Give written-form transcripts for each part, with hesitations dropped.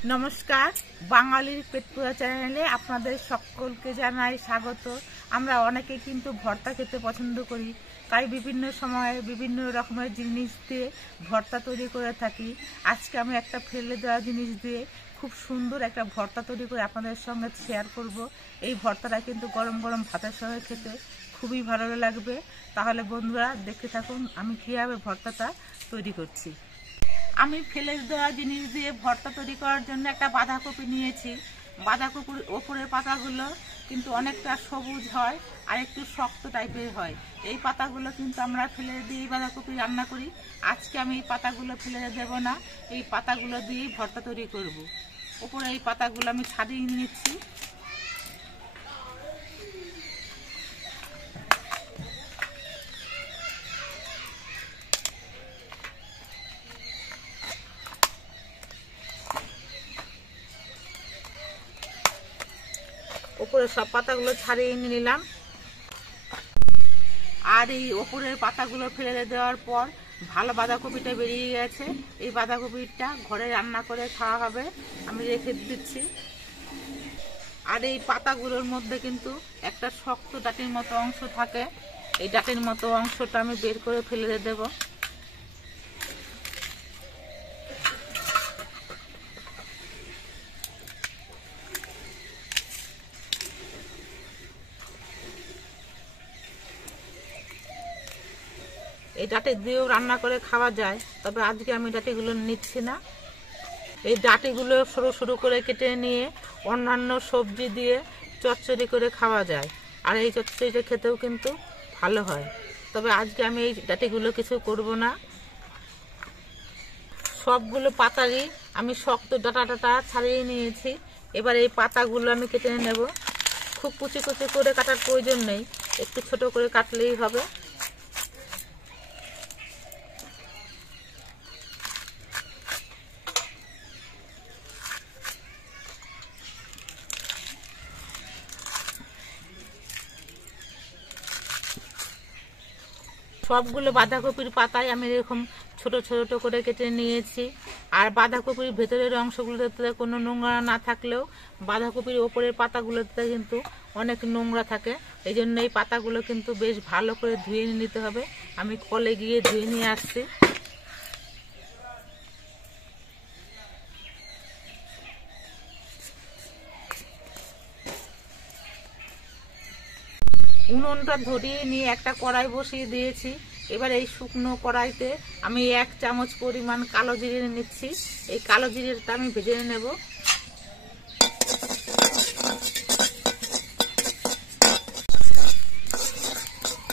नमस्कार बांगालिर पेटपुरा चैनेले आपनादेर सकलके जानाई स्वागत। आमरा अनेके किन्तु भर्ता खेते पसंद करी, ताई विभिन्न समय विभिन्न रकमेर जिनिस दिये भर्ता तैरी करे थाकी। आजके आमि एकटा फेले देওয়া जिनिस दिये खूब सुंदर एक भर्ता तैरी करे आपनादेर संगे शेयर करब। এই भर्ताटा किन्तु गरम गरम भातेर संगे खेते खूबই ভালো লাগবে। তাহলে বন্ধুরা দেখতে থাকুন আমি কিভাবে ভর্তাটা তৈরি করছি। আমি ফেলে দেওয়া জিনিস দিয়ে ভর্তা তৈরি করার জন্য একটা বাঁধাকপি নিয়েছি। বাঁধাকপির ওপরের পাতাগুলো কিন্তু অনেকটা সবুজ হয় আর একটু শক্ত টাইপের হয়। এই পাতাগুলো কিন্তু আমরা ফেলে দিয়ে বাঁধাকপি রান্না করি। আজকে আমি এই পাতাগুলো ফেলে দেব না, এই পাতাগুলো দিয়ে ভর্তা তৈরি করব। ওপরে এই পাতাগুলো আমি ছাড়িয়ে নিচ্ছি। ওপরে সব পাতাগুলো ছাড়িয়ে নিলাম। আর এই ওপরের পাতাগুলো ফেলে দেওয়ার পর ভালো বাঁধাকপিটা বেরিয়ে গেছে। এই বাঁধাকপিটা ঘরে রান্না করে খাওয়া হবে, আমি রেখে দিচ্ছি। আর এই পাতাগুলোর মধ্যে কিন্তু একটা শক্ত ডাঁটির মতো অংশ থাকে, এই ডাঁটির মতো অংশটা আমি বের করে ফেলে দেব। এই ডাঁটি দিয়েও রান্না করে খাওয়া যায়, তবে আজকে আমি ডাঁটিগুলো নিচ্ছি না। এই ডাঁটিগুলো সরু সরু করে কেটে নিয়ে অন্যান্য সবজি দিয়ে চচ্চড়ি করে খাওয়া যায়, আর এই চচ্চড়িটা খেতেও কিন্তু ভালো হয়। তবে আজকে আমি এই ডাঁটিগুলো কিছু করব না। সবগুলো পাতারই আমি শক্ত ডাঁটা ছাড়িয়ে নিয়েছি। এবার এই পাতাগুলো আমি কেটে নেব। খুব কুচি কুচি করে কাটার প্রয়োজন নেই, একটু ছোট করে কাটলেই হবে। সবগুলো বাঁধাকপির পাতায় আমি এরকম ছোট ছোট করে কেটে নিয়েছি। আর বাঁধাকপির ভেতরের অংশগুলোতে কোনো নোংরা না থাকলেও বাঁধাকপির ওপরের পাতাগুলোতে কিন্তু অনেক নোংরা থাকে, এই জন্য এই পাতাগুলো কিন্তু বেশ ভালো করে ধুয়ে নিতে হবে। আমি কলে গিয়ে ধুয়ে নিয়ে আসছি। উনুনটা ধরিয়ে নিয়ে একটা কড়াই বসিয়ে দিয়েছি। এবার এই শুকনো কড়াইতে আমি 1 চামচ পরিমাণ কালো জিরে নিচ্ছি। এই কালো জিরেটা আমি ভেজে নেব।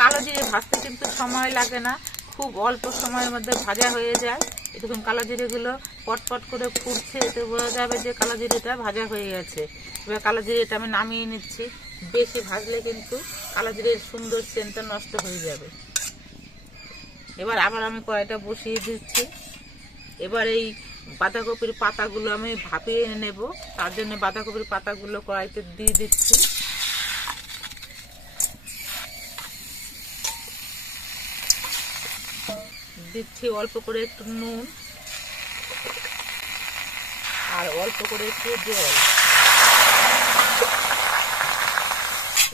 কালো জিরে ভাজতে কিন্তু সময় লাগে না, খুব অল্প সময়ের মধ্যে ভাজা হয়ে যায়। এরকম কালো জিরেগুলো পটপট করে ফুটছে, এতে বোঝা যাবে যে কালো জিরেটা ভাজা হয়ে গেছে। এবার কালো জিরেটা আমি নামিয়ে নিচ্ছি। বেশি ভাজলে কিন্তু কালো জিরের সুন্দর সেন্টটা নষ্ট হয়ে যাবে। এবার আবার আমি কড়াইটা বসিয়ে দিচ্ছি। এবার এই বাঁধাকপির পাতাগুলো আমি ভাপিয়ে নেব, তার জন্য বাঁধাকপির পাতাগুলো কড়াইতে দিয়ে দিচ্ছি। দিচ্ছি অল্প করে একটু নুন আর অল্প করে একটু জল।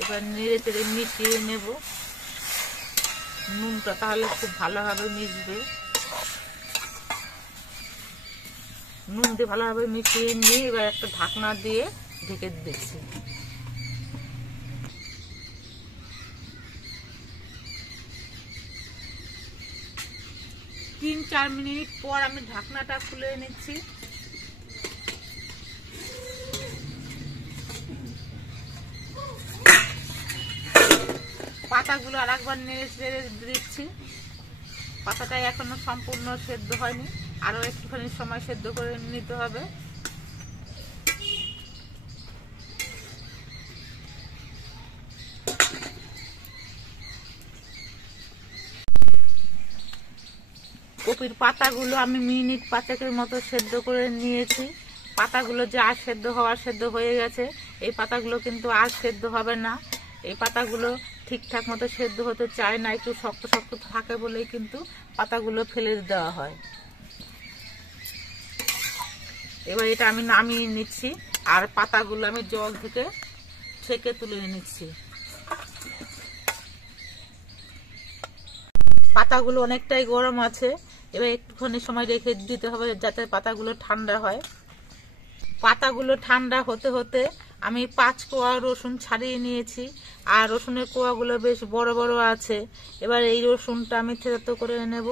এবার নেড়ে চেড়ে মিশিয়ে নেব নুনটা, তাহলে খুব ভালোভাবে মিশবে। নুন দিয়ে ভালোভাবে মিশিয়ে নিয়ে এবার একটা ঢাকনা দিয়ে ঢেকে দিচ্ছি। তিন চার মিনিট পর আমি ঢাকনাটা খুলে নিচ্ছি। পাতাগুলো আর একবার নেড়ে চেড়ে দিচ্ছি। পাতাটা এখনো সম্পূর্ণ সেদ্ধ হয়নি, আরো একটুখানি সময় সেদ্ধ করে নিতে হবে। কপির পাতাগুলো আমি মিনিট 5 মতো সেদ্ধ করে নিয়েছি। পাতাগুলো যে আর সেদ্ধ হয়ে গেছে। এই পাতাগুলো কিন্তু আর সেদ্ধ হবে না। এই পাতাগুলো ঠিকঠাক মতো সেদ্ধ হতে চায় না, একটু শক্ত শক্ত থাকে বলেই কিন্তু পাতাগুলো ফেলে দেওয়া হয়। এবার এটা আমি নামিয়ে নিচ্ছি, আর পাতাগুলো আমি জল থেকে ছেঁকে তুলে নিচ্ছি। পাতাগুলো অনেকটাই গরম আছে, এবার একটুখানি সময় রেখে দিতে হবে যাতে পাতাগুলো ঠান্ডা হয়। পাতাগুলো ঠান্ডা হতে হতে আমি 5 কোয়া রসুন ছাড়িয়ে নিয়েছি, আর রসুনের কোয়াগুলো বেশ বড় বড় আছে। এবার এই রসুনটা আমি থেতো করে নেব।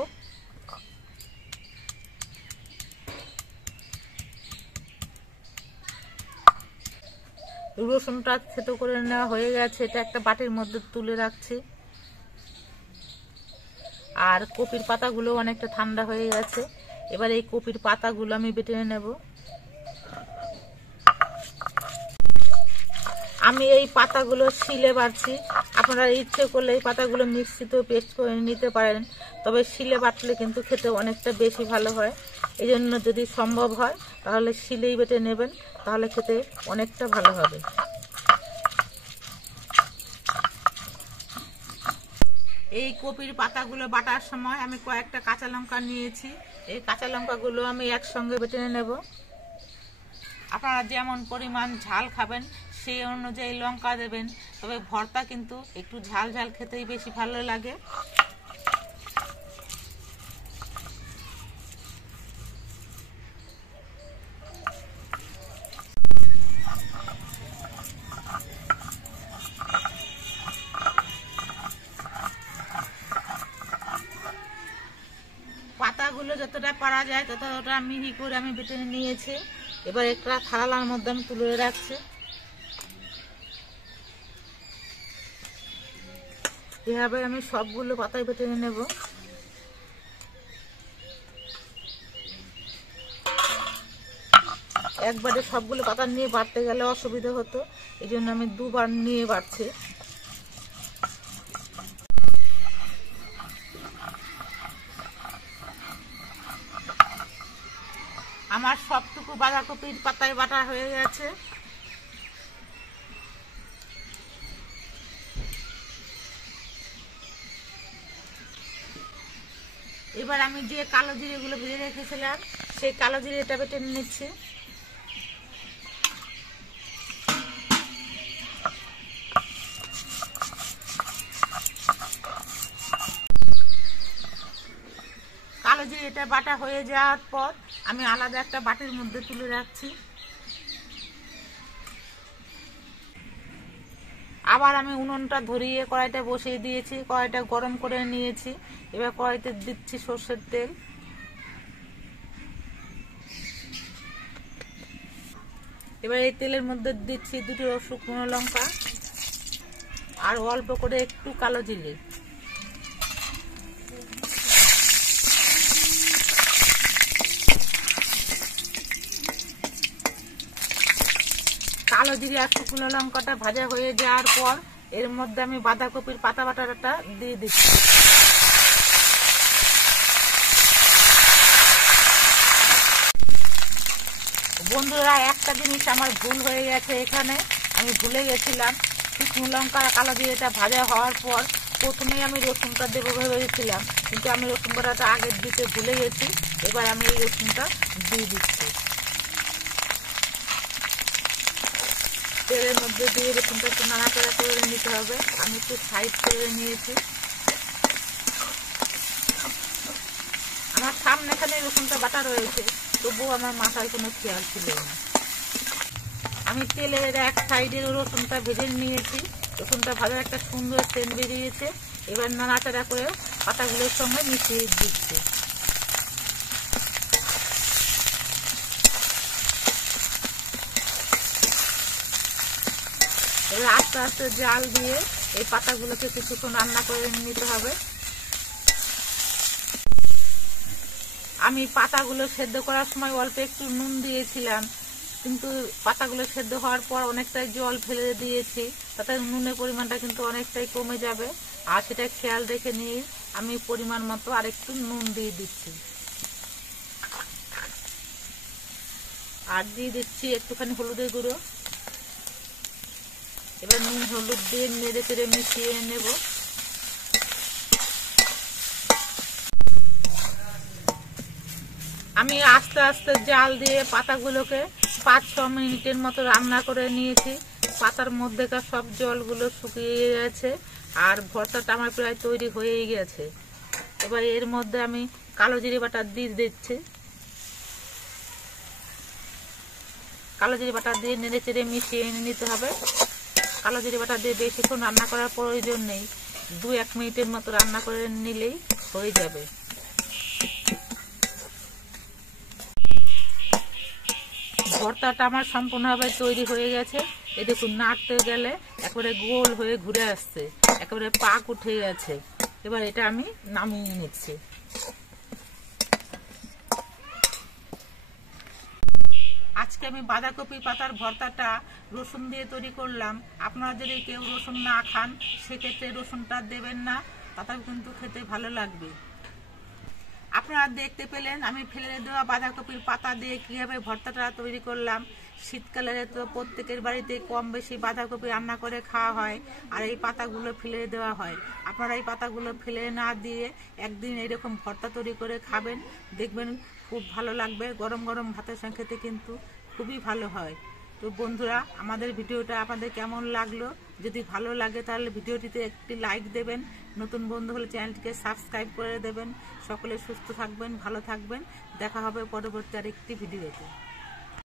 রসুনটা থেতো করে নেওয়া হয়ে গেছে, এটা একটা বাটির মধ্যে তুলে রাখছি। আর কপির পাতাগুলো অনেকটা ঠান্ডা হয়ে গেছে, এবার এই কপির পাতাগুলো আমি বেটে নেব। আমি এই পাতাগুলো শিলে বাটছি, আপনারা ইচ্ছে করলে এই পাতাগুলো মিক্সিতেও পেস্ট করে নিতে পারেন, তবে শিলে বাটলে কিন্তু খেতে অনেকটা বেশি ভালো হয়। এই জন্য যদি সম্ভব হয় তাহলে শিলেই বেটে নেবেন, তাহলে খেতে অনেকটা ভালো হবে। এই কপির পাতাগুলো বাটার সময় আমি কয়েকটা কাঁচা লঙ্কা নিয়েছি, এই কাঁচা লঙ্কাগুলো আমি একসঙ্গে বেটে নেব। আপনারা যেমন পরিমাণ ঝাল খাবেন সেই অনুযায়ী লঙ্কা দেবেন, তবে ভর্তা কিন্তু একটু ঝাল ঝাল খেতেই বেশি ভালো লাগে। পাতাগুলো যতটা পারা যায় ততটা মিহি করে আমি বেটে নিয়েছি। এবার একটা থালার মধ্যে আমি তুলে রাখছি। এভাবে আমি সবগুলো পাতায় বেটে নেব। একবারে সবগুলো পাতা নিয়ে বাটতে গেলে অসুবিধা হতো, এই জন্য আমি দুবার নিয়ে বাটছি। আমার সবটুকু বাঁধাকপির পাতায় বাটা হয়ে গেছে। এবার আমি যে কালো জিরেগুলো ভেজে রেখেছিলাম সেই কালো জিরেটা বেটে নিচ্ছি। কালো জিরেটা বাটা হয়ে যাওয়ার পর আমি আলাদা একটা বাটির মধ্যে তুলে রাখছি। আবার আমি উনুনটা ধরিয়ে কড়াইটা বসিয়ে দিয়েছি, কড়াইটা গরম করে নিয়েছি। এবার কড়াইতে দিচ্ছি সরষের তেল। এবার এই তেলের মধ্যে দিচ্ছি 2টো শুকনো লঙ্কা আর অল্প করে একটু কালো জিরে। কালো জিরে আর শুকনো লঙ্কাটা ভাজা হয়ে যাওয়ার পর এর মধ্যে আমি বাঁধাকপির পাতা বাটাটা দিয়ে দিচ্ছি। বন্ধুরা, একটা জিনিস আমার ভুল হয়ে গেছে, এখানে আমি ভুলে গেছিলাম শুকনো লঙ্কা আর কালো জিরেটা ভাজা হওয়ার পর প্রথমেই আমি রসুনটা দেবো ভেবেছিলাম, কিন্তু আমি রসুন বাটাটা আগে দিতে ভুলে গেছি। এবার আমি এই রসুনটা দিয়ে দিচ্ছি। তেলের মধ্যে দিয়ে রসুনটা একটু নাড়াচাড়া করে নিতে হবে। আমি একটু সাইড করে নিয়েছি। আমার সামনে এখানে রসুনটা বাটা রয়েছে, তবুও আমার মাথায় কোনো খেয়াল ছিল না। আমি তেলের এক সাইডে রসুনটা ভেজে নিয়েছি। রসুনটা ভালো একটা সুন্দর সেন্ট বেরিয়েছে। এবার নাড়াচাড়া করে পাতাগুলোর সঙ্গে মিশিয়ে দিচ্ছি। এবার আস্তে আস্তে জাল দিয়ে এই পাতাগুলোকে কিছুক্ষণ রান্না করে নিতে হবে। আমি পাতাগুলো সেদ্ধ করার সময় অল্প একটু নুন দিয়েছিলাম, কিন্তু পাতাগুলো সেদ্ধ হওয়ার পর অনেকটাই জল ফেলে দিয়েছি, তাতে নুনের পরিমাণটা কিন্তু অনেকটাই কমে যাবে। আর সেটা খেয়াল রেখে নিয়ে আমি পরিমাণ মতো আরেকটু নুন দিয়ে দিচ্ছি। আর দিয়ে দিচ্ছি একটুখানি হলুদের গুঁড়ো। এবার নুন হলুদ দিয়ে নেড়ে চেড়ে মিশিয়ে নেব। আমি আস্তে আস্তে জাল দিয়ে পাতাগুলোকে 5-6 মিনিটের মতো রান্না করে নিয়েছি। পাতার মধ্যেকার সব জলগুলো শুকিয়ে গেছে আর ভর্তাটা আমার প্রায় তৈরি হয়েই গেছে। এবার এর মধ্যে আমি কালো জিরে বাটা দিয়ে দিচ্ছি। কালো জিরে বাটা দিয়ে নেড়ে চেড়ে মিশিয়ে নিতে হবে। কালো জিরে বাটা দিয়ে বেশিক্ষণ রান্না করার প্রয়োজন নেই, 2-1 মিনিটের মতো রান্না করে নিলেই হয়ে যাবে। ভর্তাটা আমার সম্পূর্ণভাবে তৈরি হয়ে গেছে। এই দেখুন, নাড়তে গেলে একেবারে গোল হয়ে ঘুরে আসছে, একেবারে পাক উঠে গেছে। এবার এটা আমি নামিয়ে নিচ্ছি। আজকে আমি বাঁধাকপি পাতার ভর্তাটা রসুন দিয়ে তৈরি করলাম। আপনারা যদি কেউ রসুন না খান সেক্ষেত্রে রসুনটা দেবেন না, তাতেও কিন্তু খেতে ভালো লাগবে। আপনারা দেখতে পেলেন আমি ফেলে দেওয়া বাঁধাকপির পাতা দিয়ে কীভাবে ভর্তাটা তৈরি করলাম। শীতকালে তো প্রত্যেকের বাড়িতে কম বেশি বাঁধাকপি রান্না করে খাওয়া হয়, আর এই পাতাগুলো ফেলে দেওয়া হয়। আপনারা এই পাতাগুলো ফেলে না দিয়ে একদিন এরকম ভর্তা তৈরি করে খাবেন, দেখবেন খুব ভালো লাগবে। গরম গরম ভাতের সঙ্গে খেতে কিন্তু খুবই ভালো হয়। তো বন্ধুরা, আমাদের ভিডিওটা আপনাদের কেমন লাগলো? যদি ভালো লাগে তাহলে ভিডিওটিতে একটি লাইক দেবেন, নতুন বন্ধু হলে চ্যানেলটিকে সাবস্ক্রাইব করে দেবেন। সকলে সুস্থ থাকবেন, ভালো থাকবেন। দেখা হবে পরবর্তী আরেকটি ভিডিওতে।